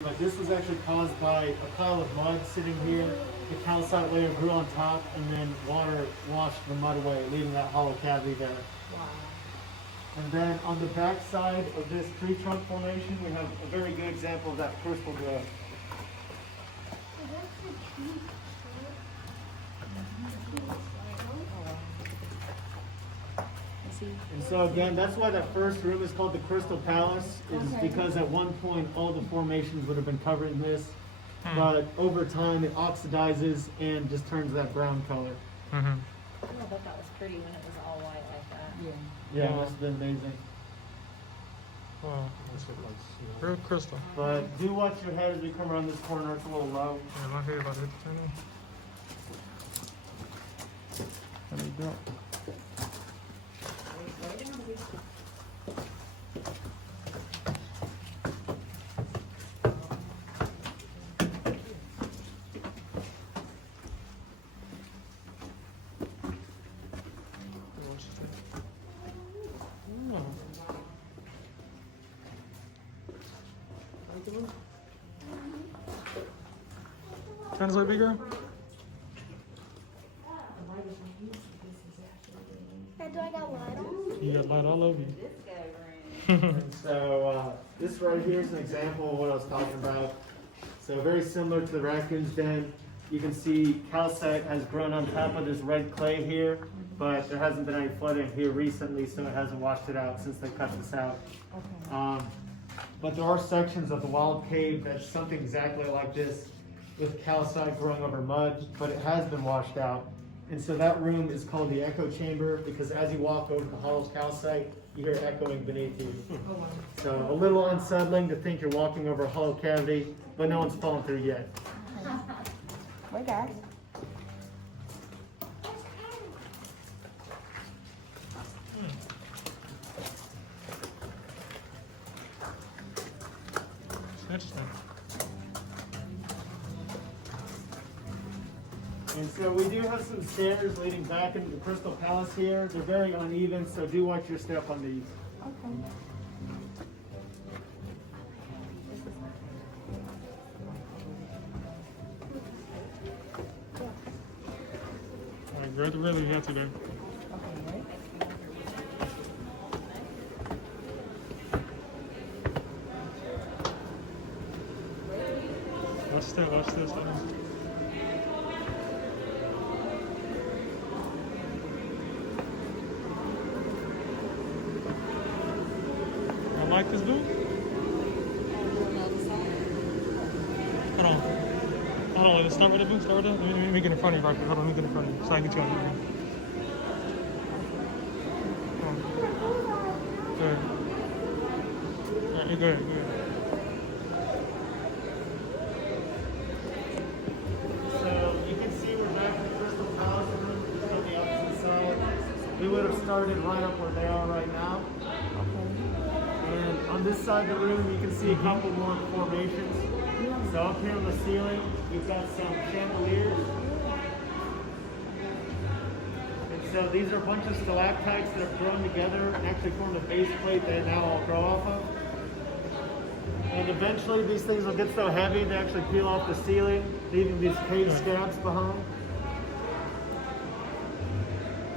But this was actually caused by a pile of mud sitting here. The calcite layer grew on top, and then water washed the mud away, leaving that hollow cavity there. Wow. And then on the back side of this tree trunk formation, we have a very good example of that crystal growth. And so again, that's why that first room is called the Crystal Palace, is because at one point all the formations would have been covered in this, but over time it oxidizes and just turns that brown color. I thought that was pretty when it was all white like that. Yeah, that's been amazing. Wow. Real crystal. But do watch your head as we come around this corner, it's a little low. Yeah, my head about to hit the turn. How do you do? Turn this way, big girl. And do I got light on? You got light all over you. And so this right here is an example of what I was talking about. So very similar to the raccoon's den. You can see calcite has grown on top of this red clay here, but there hasn't been any flooding here recently, so it hasn't washed it out since they cut this out. But there are sections of the wild cave that's something exactly like this, with calcite growing over mud, but it has been washed out. And so that room is called the echo chamber, because as you walk over the hollow calcite, you hear echoing beneath you. So a little unsettling to think you're walking over a hollow cavity, but no one's fallen through yet. Wait, guys. Interesting. And so we do have some stairs leading back into the Crystal Palace here. They're very uneven, so do watch your step on these. All right, grab the railing you have to there. Watch that, watch this. I like this dude. Hold on. Hold on, start right there, start right there. Let me get in front of you, Rocky. Hold on, let me get in front of you so I can get you on here. Good. All right, you're good, you're good. So you can see we're back in the Crystal Palace room, just on the opposite side. We would have started right up where they are right now. And on this side of the room, you can see a couple more formations. So up here on the ceiling, you've got some chandeliers. And so these are a bunch of stalactites that have grown together and actually formed a base plate they now all grow off of. And eventually these things will get so heavy they actually peel off the ceiling, leaving these cave scabs behind.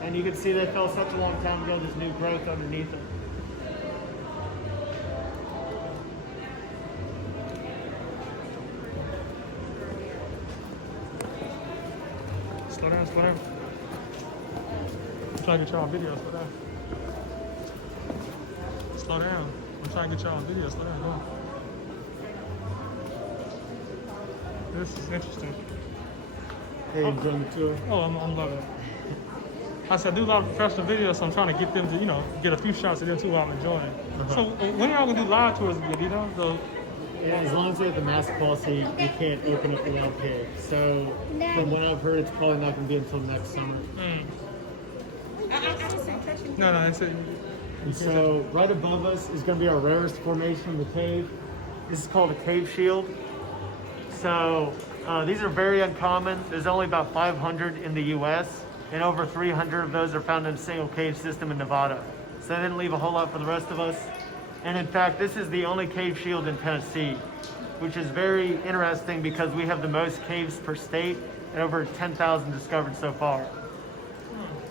And you can see they fell such a long time ago, there's new growth underneath them. Slow down, slow down. I'm trying to get y'all on video, slow down. Slow down. I'm trying to get y'all on video, slow down, go on. This is interesting. Hey, enjoying the tour? Oh, I'm loving it. I said I do a lot of professional videos, so I'm trying to get them to, you know, get a few shots of them too while I'm enjoying. So when y'all gonna do live tours again, you know? Yeah, as long as we have the mask policy, we can't open up the wild cave. So from what I've heard, it's probably not going to be until next summer. No, that's it. And so right above us is going to be our rarest formation in the cave. This is called a cave shield. So these are very uncommon. There's only about 500 in the U.S. and over 300 of those are found in a single cave system in Nevada. So they didn't leave a whole lot for the rest of us. And in fact, this is the only cave shield in Tennessee. which is very interesting because we have the most caves per state and over 10,000 discovered so far.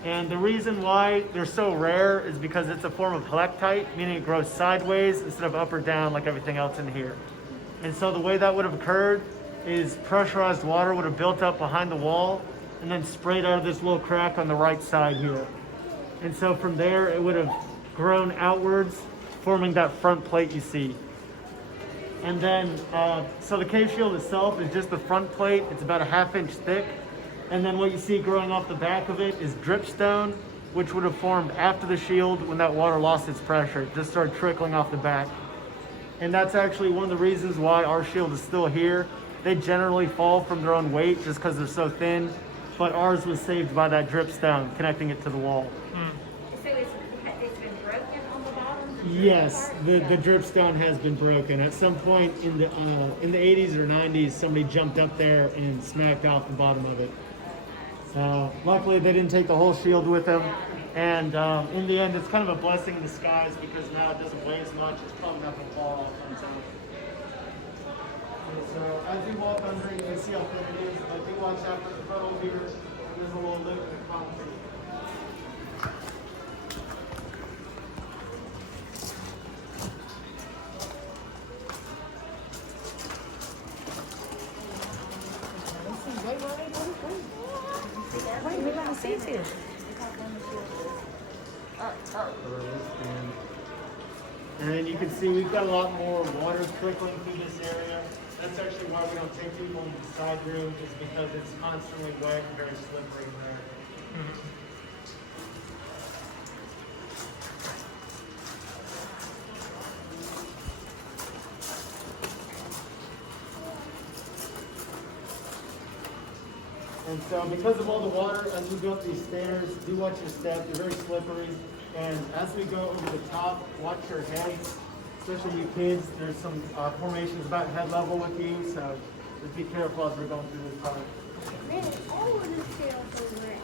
And the reason why they're so rare is because it's a form of helictite, meaning it grows sideways instead of up or down like everything else in here. And so the way that would have occurred is pressurized water would have built up behind the wall and then sprayed out of this little crack on the right side here. And so from there, it would have grown outwards, forming that front plate you see. And then, so the cave shield itself is just the front plate. It's about a 1/2 inch thick. And then what you see growing off the back of it is dripstone, which would have formed after the shield when that water lost its pressure. It just started trickling off the back. And that's actually one of the reasons why our shield is still here. They generally fall from their own weight just because they're so thin, but ours was saved by that dripstone connecting it to the wall. So it's been broken on the bottom? Yes, the dripstone has been broken. At some point in the 80s or 90s, somebody jumped up there and smacked off the bottom of it. Luckily, they didn't take the whole shield with them. And in the end, it's kind of a blessing in disguise because now it doesn't weigh as much. It's probably not going to fall off on its own. And so as you walk under, you can see how thin it is. But do watch out for the puddle here. There's a little lip in the concrete. Wait, we got to see it. And you can see we've got a lot more water trickling through this area. That's actually why we don't take people into the side room, is because it's constantly wet and very slippery in there. And so because of all the water, as we go up these stairs, do watch your step, they're very slippery. And as we go over the top, watch your heads, especially you kids. There's some formations about head level with you, so just be careful as we're going through this part. Man, all of this shit over it.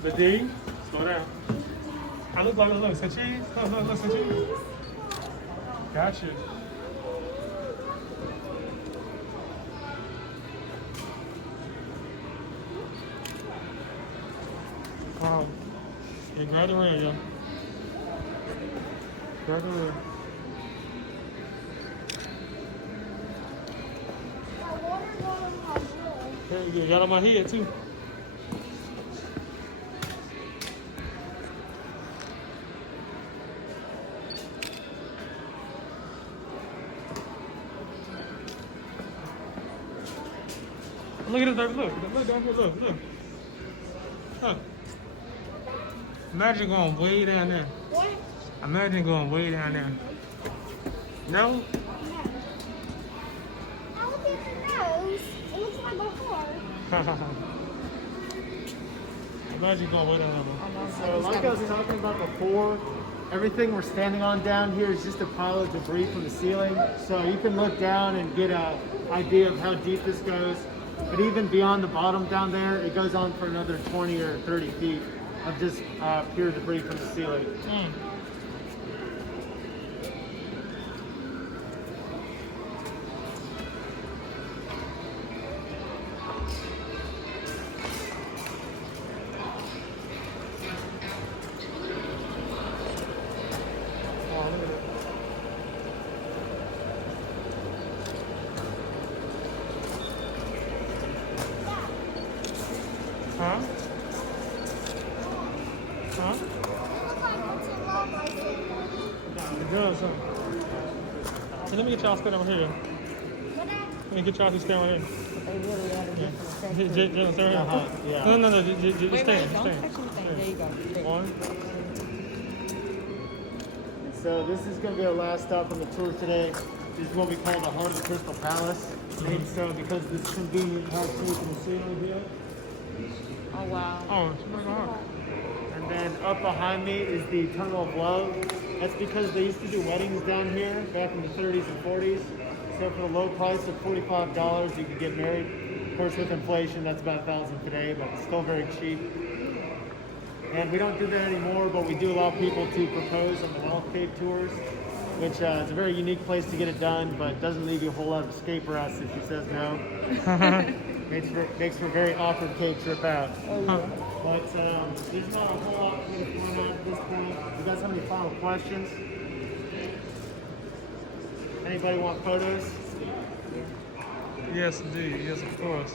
The D, slow down. I look like, look, some cheese. Look, some cheese. Gotcha. Yeah, grab the ring, yo. Grab the ring. Yeah, you got on my head, too. Look at this, baby. Look down here. Look. Look. Imagine going way down there. What? Imagine going way down there. No? I look at the nose. It looks like my heart. Imagine going way down there. So like I was talking about before, everything we're standing on down here is just a pile of debris from the ceiling. So you can look down and get an idea of how deep this goes. But even beyond the bottom down there, it goes on for another 20 or 30 feet of just pure debris from the ceiling. Huh? Huh? It does, huh? Hey, let me get y'all stand over here. Let me get y'all to stand over here. They really had a different Stand here. Yeah. No, just stand. Wait, Stand. don't touch anything. There you go. One. So this is going to be our last stop on the tour today. This is what we call the Heart of the Crystal Palace. Named so because this convenient hard shape in the ceiling here. Oh, wow. Oh, it's my God. And And then up behind me is the Tunnel of Love. That's because they used to do weddings down here back in the 30s and 40s. So for the low price of $45, you could get married. Of course, with inflation, that's about $1,000 today, but it's still very cheap. And we don't do that anymore, but we do allow people to propose on the Wealth Cave tours, which is a very unique place to get it done, but doesn't leave you a whole lot of escape routes if she says no. makes for a very awkward cave trip out. But there's not a whole lot for me to point out at this point. You guys have any final questions? Anybody want photos? Yes, indeed. Yes, of course.